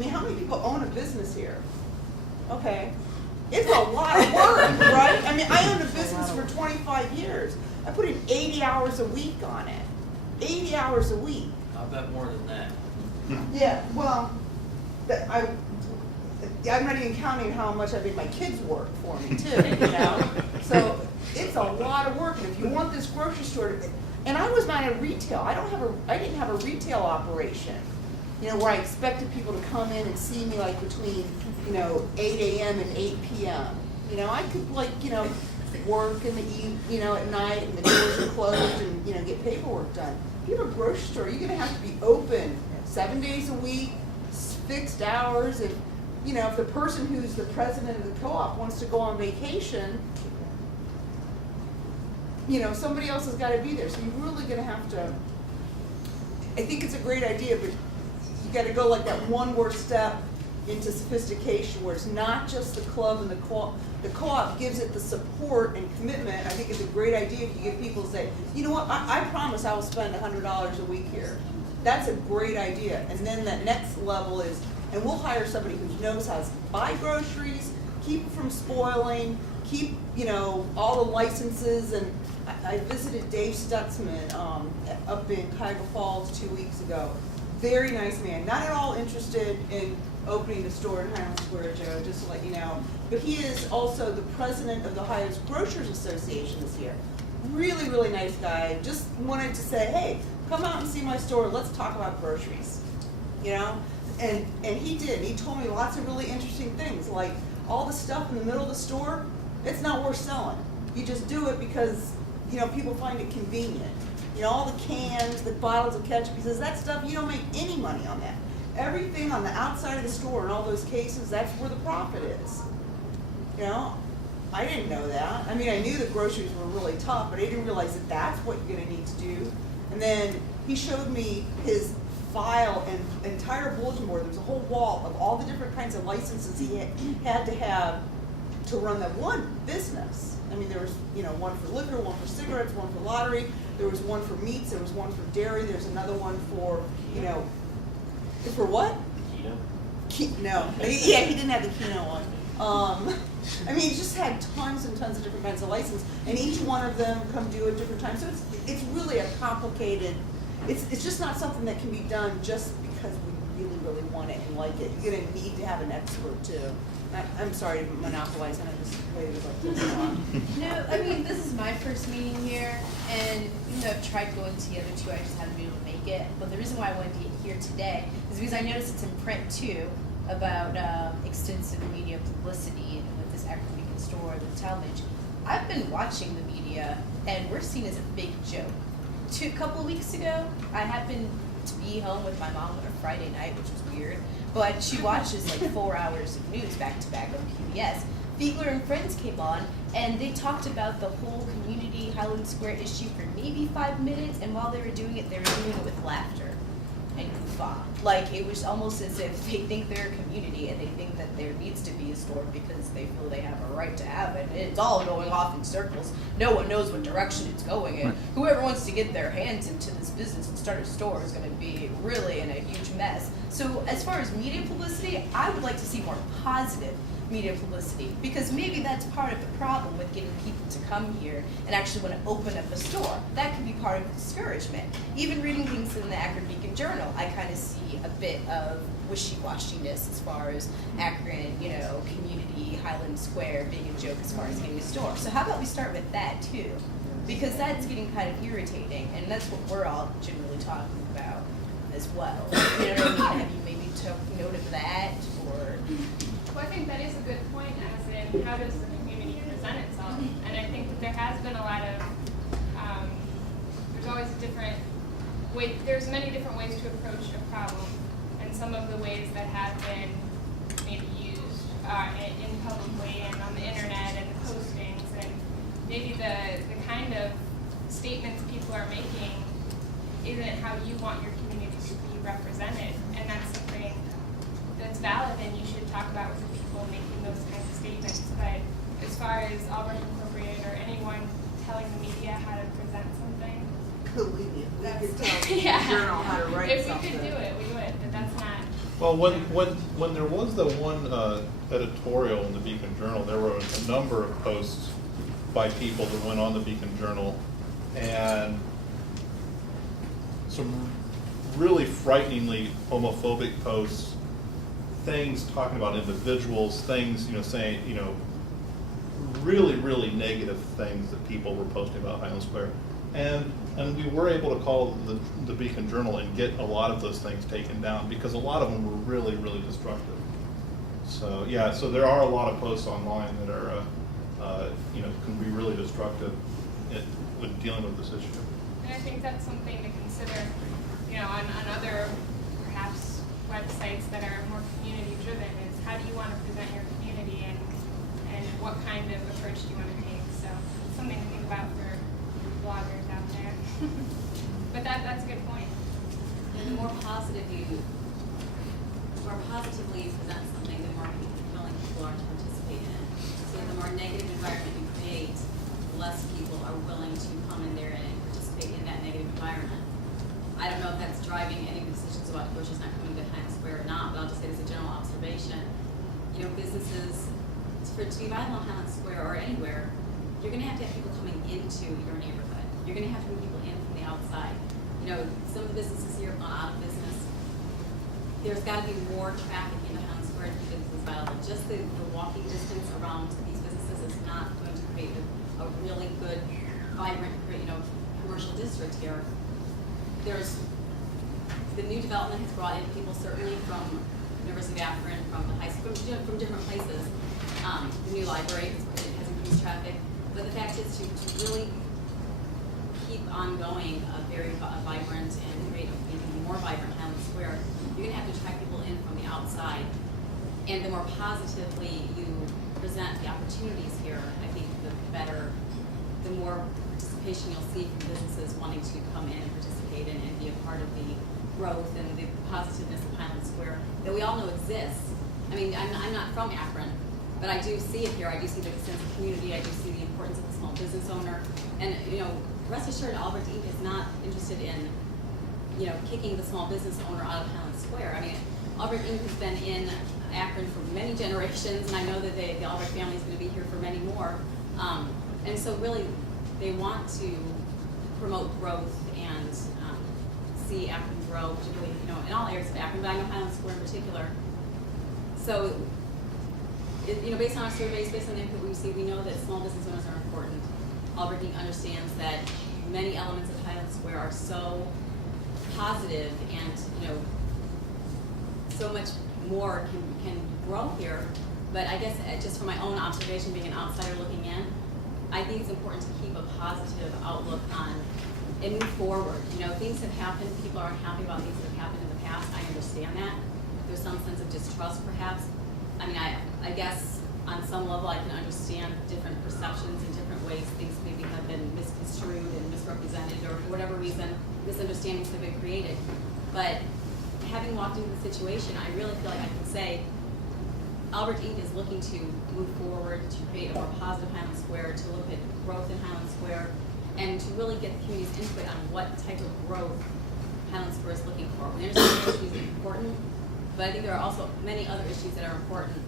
mean, how many people own a business here? Okay. It's a lot of work, right? I mean, I owned a business for 25 years. I put in 80 hours a week on it. 80 hours a week. I bet more than that. Yeah, well, I'm not even counting how much I made my kids work for me too, you know? So it's a lot of work, and if you want this grocery store, and I was not in retail. I didn't have a retail operation, you know, where I expected people to come in and see me like between, you know, 8 a.m. and 8 p.m. You know, I could like, you know, work in the you know, at night and the doors are closed and, you know, get paperwork done. If you have a grocery store, you're gonna have to be open 7 days a week, fixed hours. If, you know, if the person who's the president of the co-op wants to go on vacation, you know, somebody else has got to be there. So you're really going to have to, I think it's a great idea, but you got to go like that one more step into sophistication where it's not just the club and the co-op. The co-op gives it the support and commitment. I think it's a great idea if you get people to say, you know what, I promise I will spend $100 a week here. That's a great idea. And then that next level is, and we'll hire somebody who knows how to buy groceries, keep it from spoiling, keep, you know, all the licenses. And I visited Dave Stutzman up in Cuyahoga Falls 2 weeks ago. Very nice man. Not at all interested in opening the store in Highland Square, Joe, just to let you know. But he is also the president of the Ohio Grocers Association this year. Really, really nice guy. Just wanted to say, hey, come out and see my store. Let's talk about groceries, you know? And he did. He told me lots of really interesting things, like all the stuff in the middle of the store, it's not worth selling. You just do it because, you know, people find it convenient. You know, all the cans, the bottles of ketchup, he says that stuff, you don't make any money on that. Everything on the outside of the store and all those cases, that's where the profit is. You know, I didn't know that. I mean, I knew the groceries were really tough, but I didn't realize that that's what you're going to need to do. And then he showed me his file and entire bulletin board. There was a whole wall of all the different kinds of licenses he had to have to run that one business. I mean, there was, you know, one for liquor, one for cigarettes, one for lottery. There was one for meats. There was one for dairy. There's another one for, you know, for what? No. Yeah, he didn't have the Keno one. I mean, he just had tons and tons of different kinds of licenses, and each one of them come due at different times. So it's really a complicated. It's just not something that can be done just because we really, really want it and like it. You're going to need to have an expert too. I'm sorry to monopolize, I know this way like this. No, I mean, this is my first meeting here, and even though I've tried going to the other two, I just haven't been able to make it. But the reason why I wanted to get here today is because I noticed it's in print too about extensive media publicity with this Akron Beacon store, the television. I've been watching the media, and we're seen as a big joke. A couple weeks ago, I happened to be home with my mom on a Friday night, which was weird, but she watches like 4 hours of news back to back on PBS. Fiegler and Friends came on, and they talked about the whole community Highland Square issue for maybe 5 minutes, and while they were doing it with laughter and guffaw. Like, it was almost as if they think they're a community and they think that there needs to be a store because they feel they have a right to have it. It's all going off in circles. No one knows what direction it's going in. Whoever wants to get their hands into this business and start a store is going to be really in a huge mess. So as far as media publicity, I would like to see more positive media publicity, because maybe that's part of the problem with getting people to come here and actually want to open up a store. That could be part of the discouragement. Even reading things in the Akron Beacon Journal, I kind of see a bit of wishy-washiness as far as Akron, you know, community, Highland Square being a joke as far as getting a store. So how about we start with that too? Because that's getting kind of irritating, and that's what we're all generally talking about as well. You know what I mean? Have you maybe took note of that, or? Well, I think that is a good point, as in how does the community present itself? And I think that there has been a lot of, there's always a different way, there's many different ways to approach a problem, and some of the ways that have been maybe used in publicly and on the internet and the postings, and maybe the kind of statements people are making isn't how you want your community to be represented, and that's something that's valid and you should talk about with the people making those kinds of statements. But as far as Albrecht Incorporated or anyone telling the media how to present something, we could tell the yeah. journal how to write if something. we could do it, we would, but that's not Well, when there was the one editorial in the Beacon Journal, there were a number of posts by people that went on the Beacon Journal, and some really frighteningly homophobic posts, things talking about individuals, things, saying, really, really negative things that people were posting about Highland Square. And we were able to call the Beacon Journal and get a lot of those things taken down, because a lot of them were really, really destructive. So yeah, so there are a lot of posts online that are, can be really destructive when dealing with this issue. And I think that's something to consider, on other perhaps websites that are more community driven, is how do you want to present your community, and what kind of approach do you want to take? So it's something to think about for bloggers out there. But that's a good point. And the more positively you present something, the more willing people are to participate in it. So the more negative environment you create, the less people are willing to come in there and participate in that negative environment. I don't know if that's driving any decisions about coaches not coming to Highland Square or not, but I'll just say as a general observation, businesses, to be viable in Highland Square or anywhere, you're going to have people coming into your neighborhood. You're going to have to bring people in from the outside. Some of the businesses here have gone out of business. There's got to be more traffic in Highland Square to keep businesses viable. Just the walking distance around these businesses is not going to create a really good, vibrant, commercial district here. There's the new development has brought in people certainly from University of Akron, from the high school, from different places. The new library has increased traffic, but the fact is to really keep on going a very vibrant and create a more vibrant Highland Square, you're going to have to attract people in from the outside. And the more positively you present the opportunities here, I think the better, the more participation you'll see from businesses wanting to come in and participate in and be a part of the growth and the positiveness of Highland Square that we all know exists. I mean, I'm not from Akron, but I do see it here. I do see the sense of community. I do see the importance of the small business owner. And, rest assured, Albrecht Inc. is not interested in, kicking the small business owner out of Highland Square. I mean, Albrecht Inc. has been in Akron for many generations, and I know that the Albrecht family is going to be here for many more. And so really, they want to promote growth and see Akron grow, particularly, in all areas of Akron, but I know Highland Square in particular. So, based on our surveys, based on the input we see, we know that small business owners are important. Albrecht Inc. understands that many elements of Highland Square are so positive and, so much more can grow here. But I guess just from my own observation, being an outsider looking in, I think it's important to keep a positive outlook on and move forward. Things have happened, people aren't happy about things that have happened in the past. I understand that. There's some sense of distrust perhaps. I mean, I guess on some level I can understand different perceptions and different ways things maybe have been misconstrued and misrepresented, or for whatever reason, misunderstandings have been created. But having walked into the situation, I really feel like I can say Albrecht Inc. is looking to move forward, to create a more positive Highland Square, to look at growth in Highland Square, and to really get the community's input on what type of growth Highland Square is looking for. We understand the issues are important, but I think there are also many other issues that are important